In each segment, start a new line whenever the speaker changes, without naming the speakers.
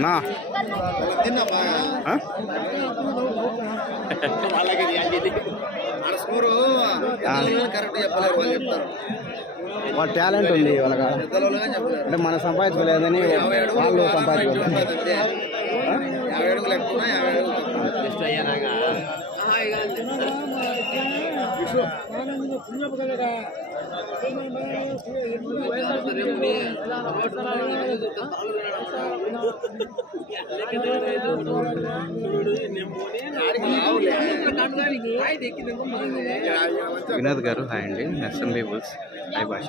నా.
వాళ్ళు చెప్తారు
వాళ్ళ టాలెంట్ ఉంది వాళ్ళకి. అంటే మనం సంపాదించుకోలేదని వాళ్ళు సంపాదించుకోలేదు వినోద్ గారు హాయ్ అండి. నెక్స్ట్ లేబుల్స్ హాయ్ భాష.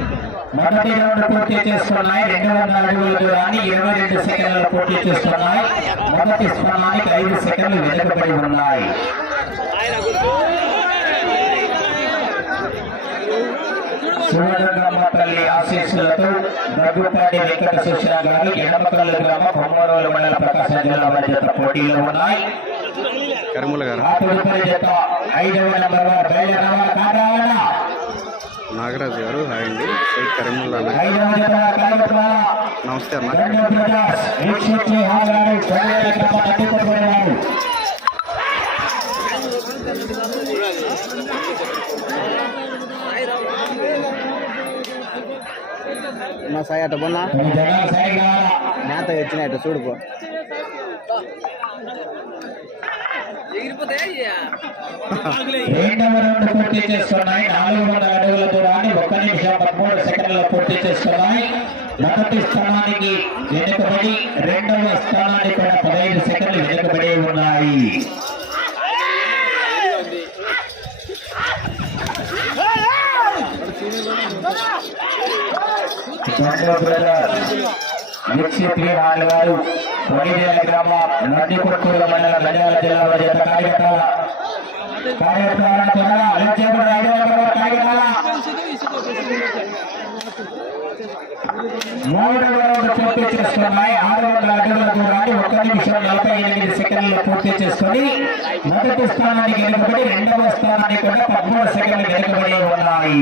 మొదటి రౌండ్ పూర్తి చేస్తున్నాయి రెండు వందల అడుగుల దూరాన్ని ఇరవై రెండు సెకండ్లు పూర్తి చేస్తున్నాయి మొదటి స్థానానికి ఐదు సెకండ్లు వెనుకబడి ఉన్నాయి. శివగంగమ్మ తల్లి ఆశీస్సులతో దగ్గుపాటి వెంకట సుశీల గారు ఎడమకల్లు గ్రామ బొమ్మరోలు మండల ప్రకాశం జిల్లా మధ్య పోటీలు ఉన్నాయి.
కరిముల గారు.
ఐదవ నెంబర్ కారావాలా?
నాగరాజు గారు. హాయ్ అండి. షేక్ కరీముల్లా నమస్తే అన్న. నా సాయి అట్ట బొన్నా మేత చూడుకో
రెండవ రౌండ్ పూర్తి చేస్తున్నాయి నాలుగు వందల అడుగుల దూరాన్ని ఒక్క నిమిషం పదమూడు పూర్తి చేస్తున్నాయి మొదటి స్థానానికి వెనుకబడి రెండవ స్థానానికి కూడా పదహైదు సెకండ్లు వెనుకబడి ఉన్నాయి రెండో బ్రదర్ గారు గ్రామ నది మండల నంద్యాల జిల్లాలో జత మూడు రౌండ్ పూర్తి చేసుకున్నాయి ఆరు వందల అడుగుల దూరాన్ని ఒక్క నిమిషం నలభై ఎనిమిది సెకండ్లు పూర్తి చేసుకుని మొదటి స్థానానికి వెనుకబడి రెండవ స్థానానికి కూడా పదమూడు సెకండ్లు వెనుకబడి ఉన్నాయి.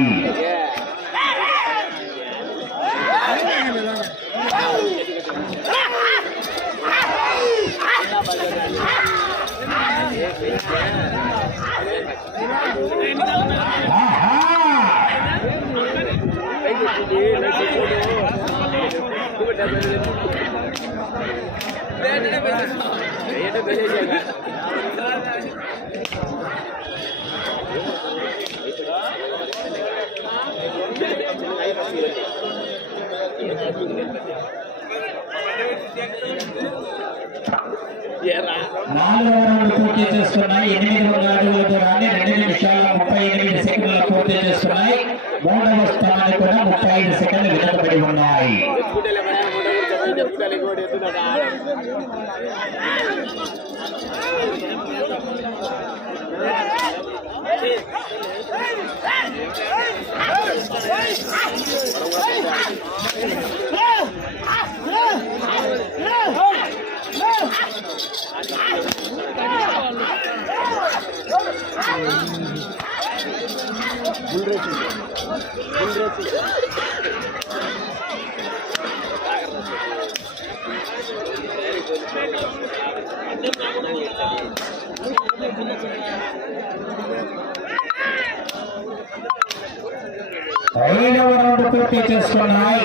ఆహా! నాలుగవ రౌండ్ పూర్తి చేస్తున్నాయి ఎనిమిది వందల దూరాన్ని రెండు నిమిషాల ముప్పై ఎనిమిది సెకండ్లు పూర్తి చేస్తున్నాయి మూడవ Hey! ఐదవ రౌండ్ పూర్తి చేస్తున్నాయి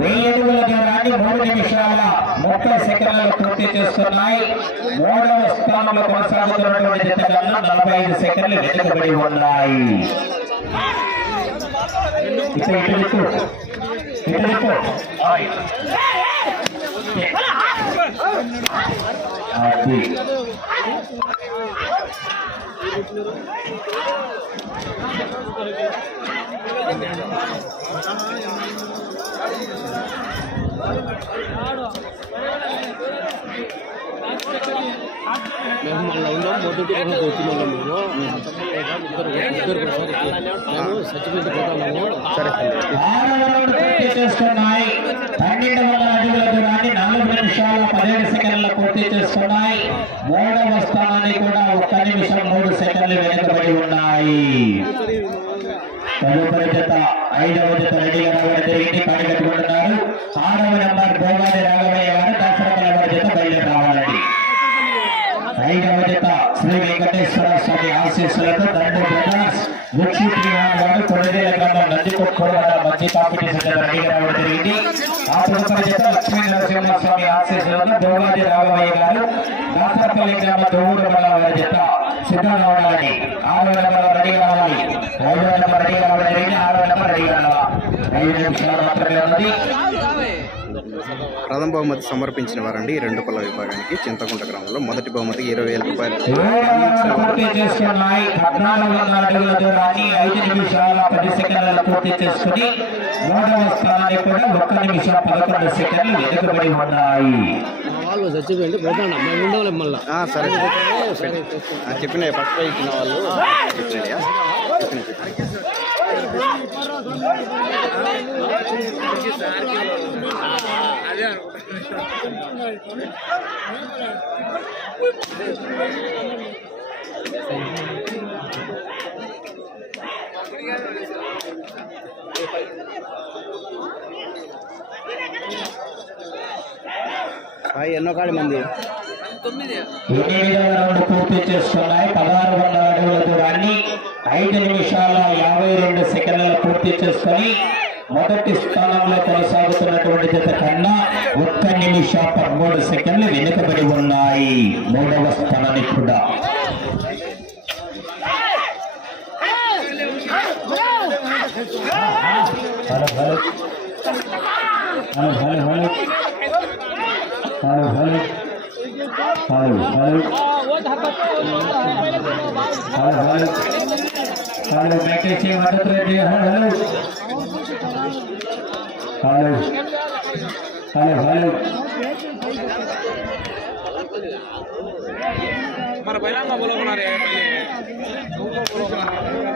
వెయ్యి అడుగుల దూరాన్ని మూడు నిమిషాల ముప్పై సెకండ్లు పూర్తి చేస్తున్నాయి మూడవ స్థానంలో కొనసాగుతున్నటువంటి జత కన్నా నలభై ఐదు సెకండ్లు వెనుకబడి ఉన్నాయి. ఇటు ఇటు ఇటు ఇటు ఆడు.
మేము మళ్ళీ ఉన్నాం మొదటి కూడా వచ్చి మళ్ళీ మేము ఇద్దరు ఇద్దరు మేము సర్టిఫికెట్ పోతాము.
సరే.
ఆరవ రౌండ్ పూర్తి చేసుకున్నాయి పన్నెండు వందల అడుగుల దూరాన్ని నాలుగు నిమిషాల పదిహేడు సెకండ్ల పూర్తి చేసుకున్నాయి మూడవ స్థానాన్ని కూడా ఒక్క నిమిషం మూడు సెకండ్లు వెనుకబడి ఉన్నాయి. తదుపరి జత ఐదవ జత రెడీగా రావడం జరిగింది. ఆరవ నెంబర్ భోగాది రాఘవయ్య గారు. ఆశీస్సులతో తండ్రి ప్రకాష్ గుక్షిప్రి వారు కొడదేల గ్రామం నందికొట్టుకోవడం మంచి కాంపిటీషన్ రావడం జరిగింది. ఆ తదుపరి చేత లక్ష్మీ నరసింహస్వామి గ్రామ దోగుడు మండలం వారి చేత సిద్ధం కావాలని ఆరో నెంబర్ రెడీ కావాలి. ఐదో నెంబర్ రెడీ కావడం జరిగింది ఆరో నెంబర్ ఐదు నిమిషాలు మాత్రమే ఉన్నది
ప్రథమ బహుమతి సమర్పించిన వారండి రెండు పల్ల విభాగానికి చింతకుంట గ్రామంలో మొదటి బహుమతి ఇరవై వేల రూపాయలు. చెప్పిన ఫస్ట్ ప్రైజ్ ఇచ్చిన వాళ్ళు చెప్పిన సాయి ఎన్నో కాడి మంది?
పూర్తి చేసుకున్నాయి పదహారు వందల అడుగుల దూరాన్ని ఐదు నిమిషాల యాభై రెండు సెకండ్లలో పూర్తి చేసుకొని మొదటి స్థానంలో కొనసాగుతున్నటువంటి జత కన్నా ఒక్క నిమిష పదమూడు సెకండ్లు వెనుకబడి ఉన్నాయి. మూడవ స్థానానికి కూడా హలో హలో హలో.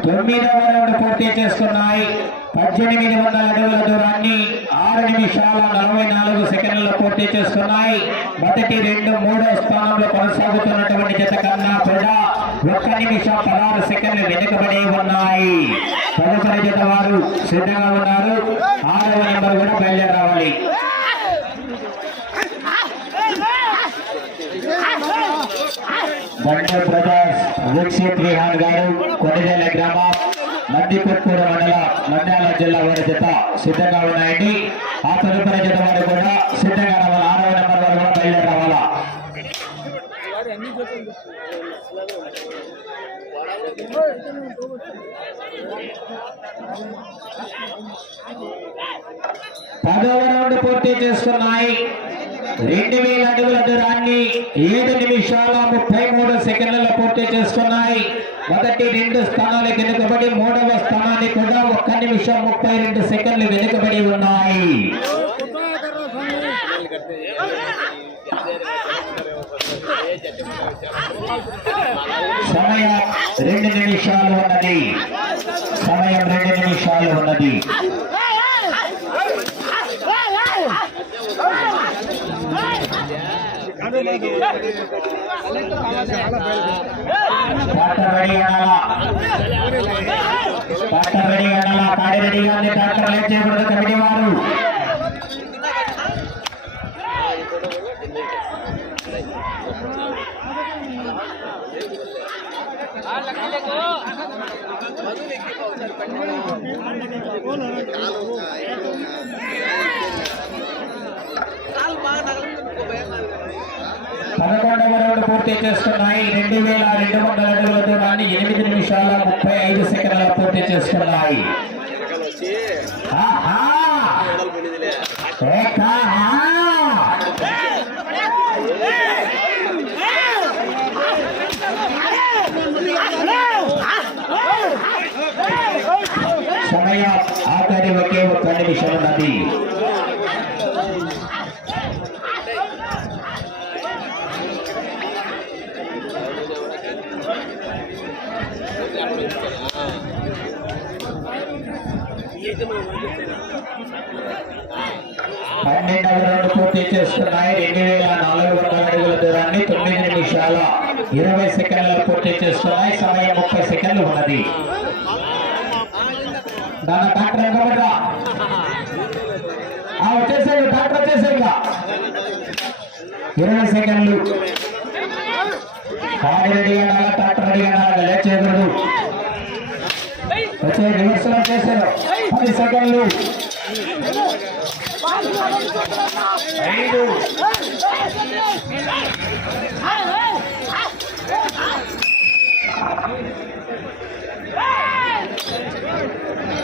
తొమ్మిదవ రౌండ్ పూర్తి చేసుకున్నాయి. పద్దెనిమిది వందల అడుగుల దూరాన్ని ఆరు నిమిషాల నలభై నాలుగు సెకండ్లలో పూర్తి చేసుకున్నాయి. మొదటి రెండు మూడో స్థానంలో కొనసాగుతున్నటువంటి జత కన్నా కూడా ఒక్క నిమిషం పదహారు సెకండ్లు వెనుకబడి ఉన్నాయి. పెద్ద జత వారు సిద్ధంగా ఉన్నారు. ఆరవ నెంబర్ కూడా బయలుదేరి రావాలి బండల్ బ్రదర్స్ వీక్షిత్ విహాన్ గారు కొనిదేల గ్రామం నందికొట్కూరు మండల మండ్యాల జిల్లా వారి జత సిద్ధంగా ఉన్నాయండి. ఆ తదుపరి జత వారు కూడా సిద్ధంగా రావాలి. ఆరవ నెంబర్ వారు కూడా బయలుదేరి రావాలా పదవ రౌండ్ పూర్తి చేస్తున్నాయి రెండు వేల అడుగుల దూరాన్ని ఏడు నిమిషాల ముప్పై మూడు సెకండ్లలో పూర్తి చేసుకున్నాయి. మొదటి రెండు స్థానాలు వెనుకబడి మూడవ స్థానాన్ని కూడా ఒక్క నిమిషం ముప్పై రెండు సెకండ్లు వెనుకబడి ఉన్నాయి. సమయం రెండు నిమిషాలు ఉన్నది. సమయం రెండు నిమిషాలు ఉన్నది டாக்டர் ரெடி ஆனலா டாக்டர் ரெடி ஆனலா ரெடி ஆனலா டாக்டர் லேட் చేయకూడదు కమిటీ పదకొండవ రౌండ్ పూర్తి చేస్తున్నాయి రెండు వేల రెండు వందల అడుగుల దూరాన్ని ఎనిమిది నిమిషాల ముప్పై ఐదు సెకండ్ల పూర్తి చేస్తున్నాయి ఆహా! ಸಮಯ ಆಕಾರ್ಯಕ್ಕೆ ಒಕ್ಕ ನಿಮಿಷವನ್ನದಿ పన్నెండవ రౌండ్ పూర్తి చేస్తున్నాయి. రెండు వేల నాలుగు వందల అడుగుల దూరాన్ని తొమ్మిది నిమిషాల ఇరవై సెకండ్ల పూర్తి చేస్తున్నాయి. సమయం ముప్పై సెకండ్లు ఉన్నది. దాని డాక్టర్ ఎంకబడ్డా వచ్చేసాయి డాక్టర్ వచ్చేసాయి ఇరవై సెకండ్లు. కాడి రెడీ అనాలి డాక్టర్ రెడీ అనాలి లేట్ చేయకూడదు. వచ్చే రివర్స్లో చేశారు పది సెకండ్లు. ఐదు.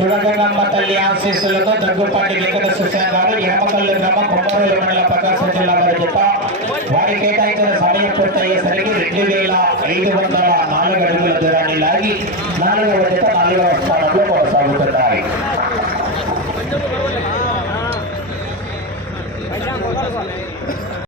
శివగంగమ్మ తల్లి ఆశీస్సులతో దగ్గుపాటి వెంకట సుశాన్ గారు ఎమ్మకల్లు గ్రామ కొమ్మరూరు మండల ప్రకాశం జిల్లా వారి చెప్ప వారి కేటాయించిన సమయం పూర్తయ్యేసరికి రెండు వేల ఐదు వందల నాలుగు అడుగుల దూరాన్ని లాగి నాలుగవ జత నాలుగవ స్థానంలో కొనసాగుతున్నాయి.